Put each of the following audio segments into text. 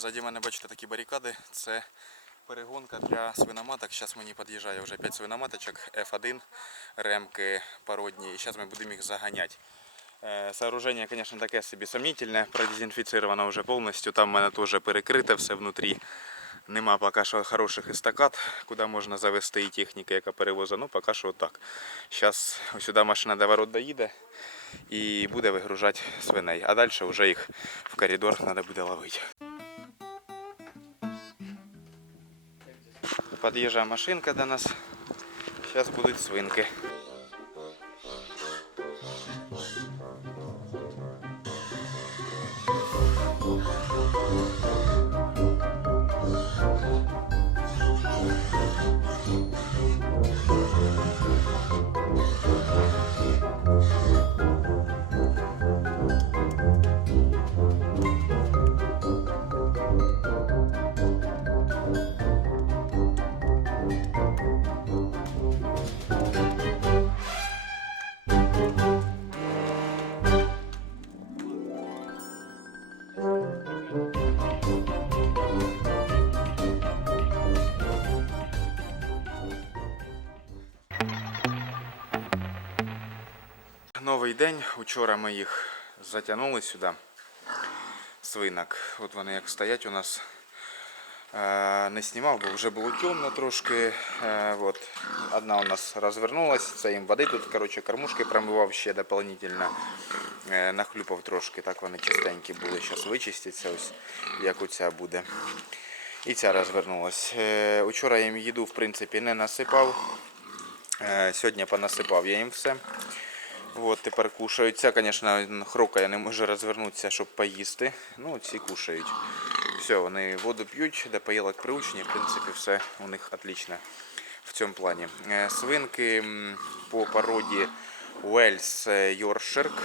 Ззаді мене бачите такі барикади. Це перегонка для свиноматок. Зараз мені під'їжджає вже 5 свиноматочок F1, ремки породні. І зараз ми будемо їх заганяти. Е, Сооружение, конечно, таке собі сомнительне, продезінфіцировано вже повністю. Там в мене теж перекрите все внутрі. Нема поки що хороших естакад, куди можна завести і техніки, яка перевозить. Ну, поки що отак. Зараз сюди машина до ворот доїде і буде вигружати свиней. А далі вже їх в коридор треба буде ловити. Під'їжджає машинка до нас. Зараз будуть свинки. Новий день. Учора ми їх затягнули сюди. Свинок. От вони як стоять у нас. Е, Не знімав, бо вже було темно трошки. Е, От. Одна у нас розвернулась, це їм води тут, коротше, кормушки промивав ще дополнительно. Е, Нахлюпав трошки, так вони чистенькі були. Зараз вичистяться, ось як оця буде. І ця розвернулась. Учора я їм їду, в принципі, не насипав. Сьогодні понасипав я їм все. От, тепер кушають. Ця, звісно, хрокає, не може розвернутися, щоб поїсти. Ну, ці кушають. Все, вони воду п'ють, до поїлок приучені, в принципі, все у них отлично в цьому плані. Е, Свинки по породі Уельс Йорширк.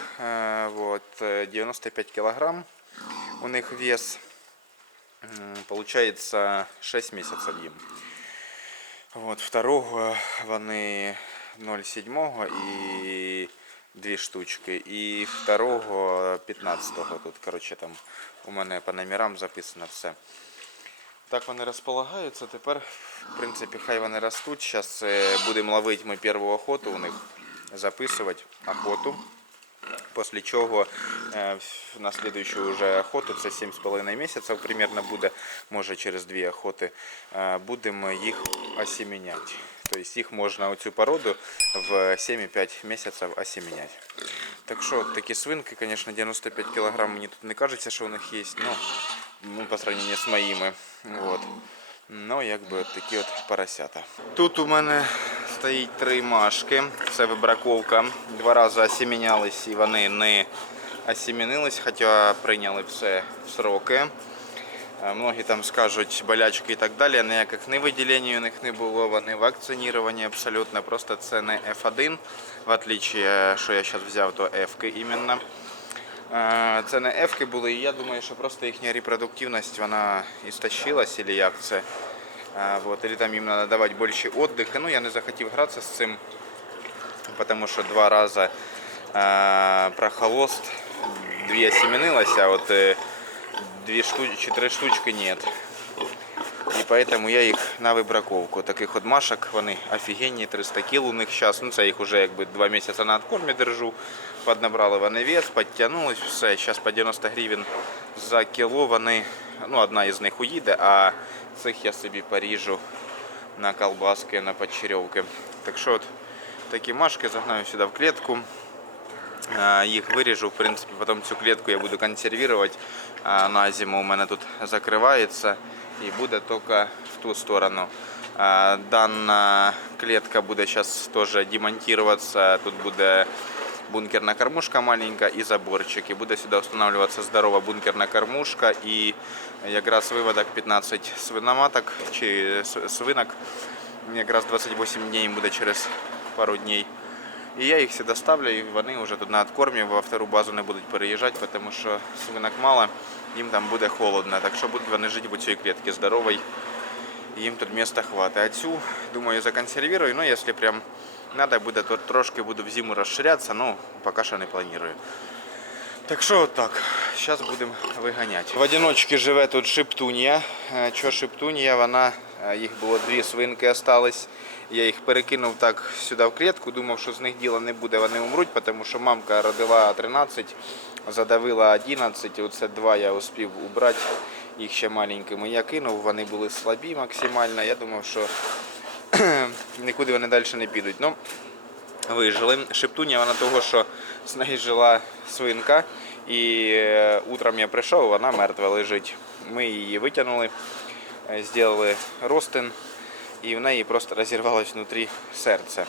Вот, е, 95 кг у них вес. Получается 6 місяців їм. От, второго вони 0,7 і дві штучки. І второго 15-го. Тут, коротше, там у мене по номерам записано все. Так вони розполагаються. Тепер, в принципі, хай вони ростуть. Зараз будемо ловити ми першу охоту у них, записувати охоту. Після чого е, на слідуючу вже охоту, це 7,5 місяців примерно буде, може через дві охоти, е, будемо їх осіміняти. Тобто їх можна оцю породу в 7,5 місяців осіміняти. Так що такі свинки, звісно, 95 кг мені тут не кажеться, що у них є, ну, ну по сравнению з моїми. Вот. Ну, якби такі от поросята. Тут у мене стоїть три машки. Це вибраковка. Два рази осімінялись і вони не осімінились, хоча прийняли все в сроки. Е, Многі там скажуть болячки і так далі. Ніяких не виділень у них не було, вони вакциновані абсолютно. Просто це не F1, в отличие, що я зараз взяв, то F іменно. Е, Це не F були, і я думаю, що просто їхня репродуктивність вона істощилась, або як це. Е, Вот, или там їм треба давати більше віддиху. Ну, я не захотів гратися з цим, тому що два рази е, прохолост, дві осеменилося, а от е, дві штучки, три штучки нет. І поэтому я їх на вибраковку. Таких от машок, вони офігенні, 300 кіл у них зараз. Ну, це їх вже якби два місяці на откормі держу. Поднабрали вони вес, підтягнулись, все. Зараз по 90 гривень за кіло вони, ну одна із них уїде, а цих я собі поріжу на колбаски, на подчеревки. Так що от такі машки загнаю сюди в клітку. Е, Їх виріжу, в принципі, потім цю клітку я буду консервувати. Е, На зиму у мене тут закривається і буде тільки в ту сторону. Е, Дана клітка буде зараз теж демонтуватися. Тут буде бункерна кормушка маленька і заборчик. І буде сюди встановлюватися здорова бункерна кормушка і якраз виводок 15 свиноматок чи с- свинок. Якраз 28 днів їм буде через пару днів. І я їх сюди ставлю, і вони вже тут на откормі во втору базу не будуть переїжджати, тому що свинок мало, їм там буде холодно. Так що будуть вони жити в цій клітці здоровій. Їм тут місця хватить. А цю, думаю, законсервірую. Ну, якщо прям треба буде, то трошки буду в зиму розширятися, ну, поки що не планую. Так що отак. Зараз будемо виганяти. В одиночці живе тут шептунія. Е, Що шептунія, вона, е, їх було дві свинки остались. Я їх перекинув так сюди в клітку, думав, що з них діла не буде, вони умруть, тому що мамка родила 13, задавила 11, оце два я успів убрати, їх ще маленькими я кинув, вони були слабі максимально. Я думав, що нікуди вони далі не підуть. Ну, вижили. Шептунія вона того, що з нею жила свинка, і е, утром я прийшов, вона мертва лежить. Ми її витягнули, е, зробили ростин, і в неї просто розірвалось внутрі серце.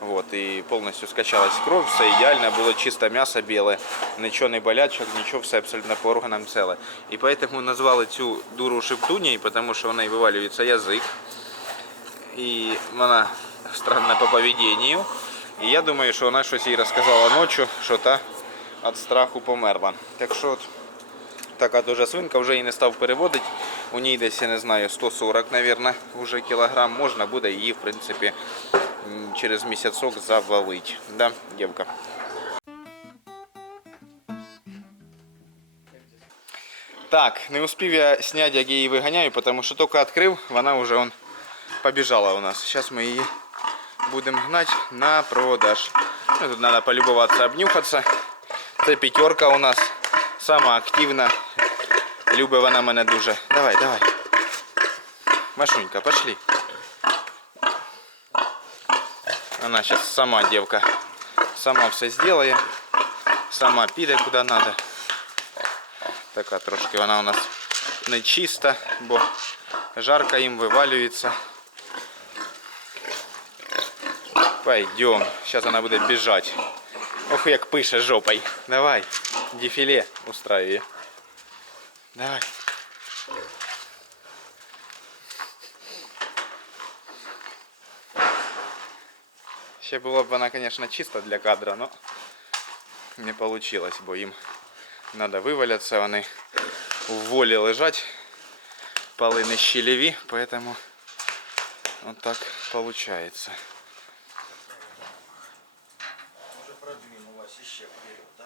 Вот, і повністю скачалась кров, все ідеально, було чисте м'ясо біле, нічого не болячок, нічого, все абсолютно по органам ціле. І тому назвали цю дуру шептунією, тому що в неї язик, і вона странна по поведінню. І я думаю, що вона щось їй розказала ночі, що та від страху померла. Так що от, така дуже свинка, вже її не став переводити. У ній десь, я не знаю, 140, мабуть, вже кілограм. Можна буде її, в принципі, м, через місяцок завалити. Да, дівка? Так, не успів я зняти, як я її виганяю, тому що тільки відкрив, вона вже он побіжала у нас. Зараз ми її будемо гнати на продаж. Ну, тут треба полюбуватися, обнюхатися. Це п'ятерка у нас сама активна. Любить вона мене дуже. Давай, давай. Машунька, пошли. Вона зараз сама дівка. Сама все зробить. Сама піде куди треба. Така трошки вона у нас не чиста, бо жарко їм вивалюється. Пойдем. Сейчас она будет бежать. Ох, як пише жопой. Давай. Дефиле устраивай. Давай. Ще було б вона, конечно, чисто для кадра, но не получилось, бо їм треба вивалятися, вони в волі лежать, поли не щелеві, поэтому вот так получается. ship deal.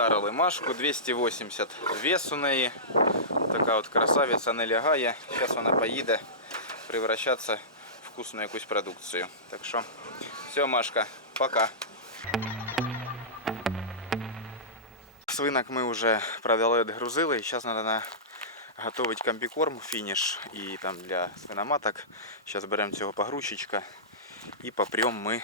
Тарили Машку, 280 вес у неї. Така от красавиця не лягає. Зараз вона поїде превращатися в вкусну якусь продукцію. Так що, все, Машка, пока. Свинок ми вже продали, відгрузили. І зараз треба готувати комбікорм, фініш і там для свиноматок. Зараз беремо цього погрузчика і попрем ми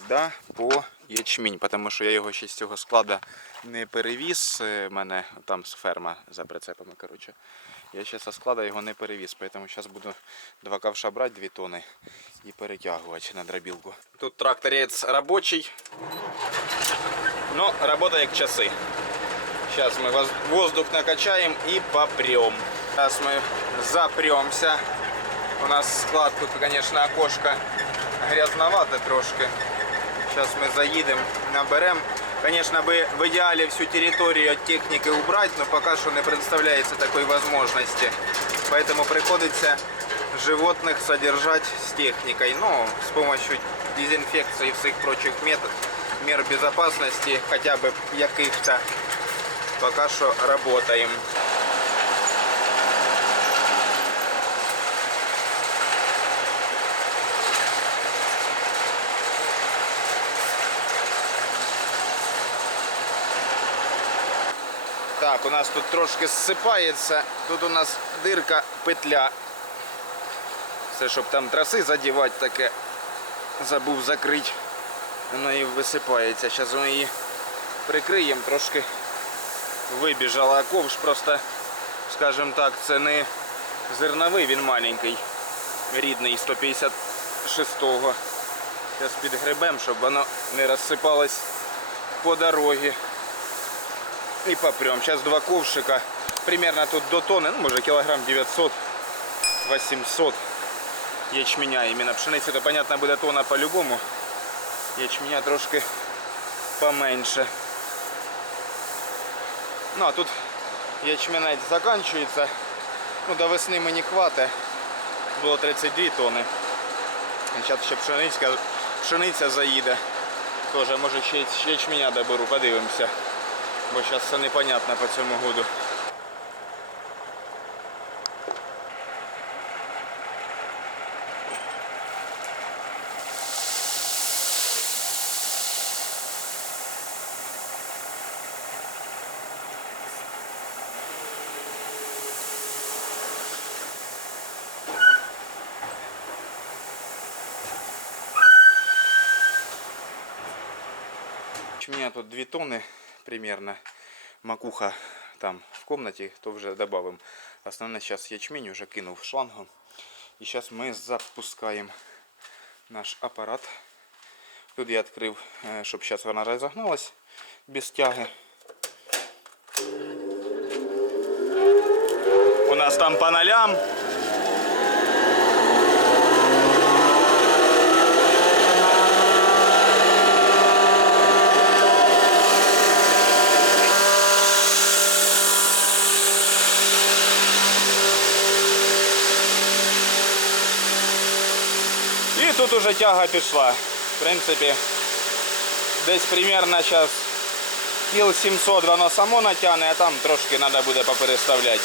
куди? По ячмінь, тому що я його ще з цього складу не перевіз. У мене там ферма за прицепами. коротше. Я ще зі складу його не перевіз, тому зараз буду два ковша брати, 2 тони і перетягувати на дробілку. Тут тракторець робочий, но робота як часи. Мы воз- воздух накачаем и попрем. Сейчас мы запремся. У нас склад тут, конечно, окошко грязновато трошки. Сейчас мы заедем, наберем. Конечно, бы в идеале всю территорию от техники убрать, но пока что не представляется такой возможности. Поэтому приходится животных содержать с техникой. Ну, с помощью дезинфекции и всех прочих методов, мер безопасности, хотя бы яких-то пока что работаем. Так, у нас тут трошки зсипається. Тут у нас дирка, петля. Все, щоб там траси задівати таке. Забув закрити. Воно і висипається. Зараз ми її прикриємо трошки вибіжала ковш, просто, скажімо так, це не зерновий, він маленький, рідний 156-го. Зараз підгребем, щоб воно не розсипалось по дорозі. І попрем. Зараз два ковшика примерно тут до тонни, ну може кілограм 900 800 ячменя. Іменно пшениці, то понятно буде тонна по-любому. Ячменя трошки поменше. Ну а тут ячменець закінчується. Ну, до весни мені хватить. Було 32 тонни. Зараз ще пшениця, пшениця заїде. Тоже, може ще ячменя доберу, подивимося. Бо зараз все непонятно по цьому году. У меня тут 2 тонны примерно. Макуха там в комнате, то уже добавим. Основне сейчас ячмень уже кинув в шлангу. І зараз ми запускаємо наш апарат. Тут я відкрив, е, щоб зараз вона розогналась без тяги. У нас там по нолям. Тут уже тяга пішла. В принципі, десь примерно зараз кіл 700 воно само натягне, а там трошки треба буде попереставляти.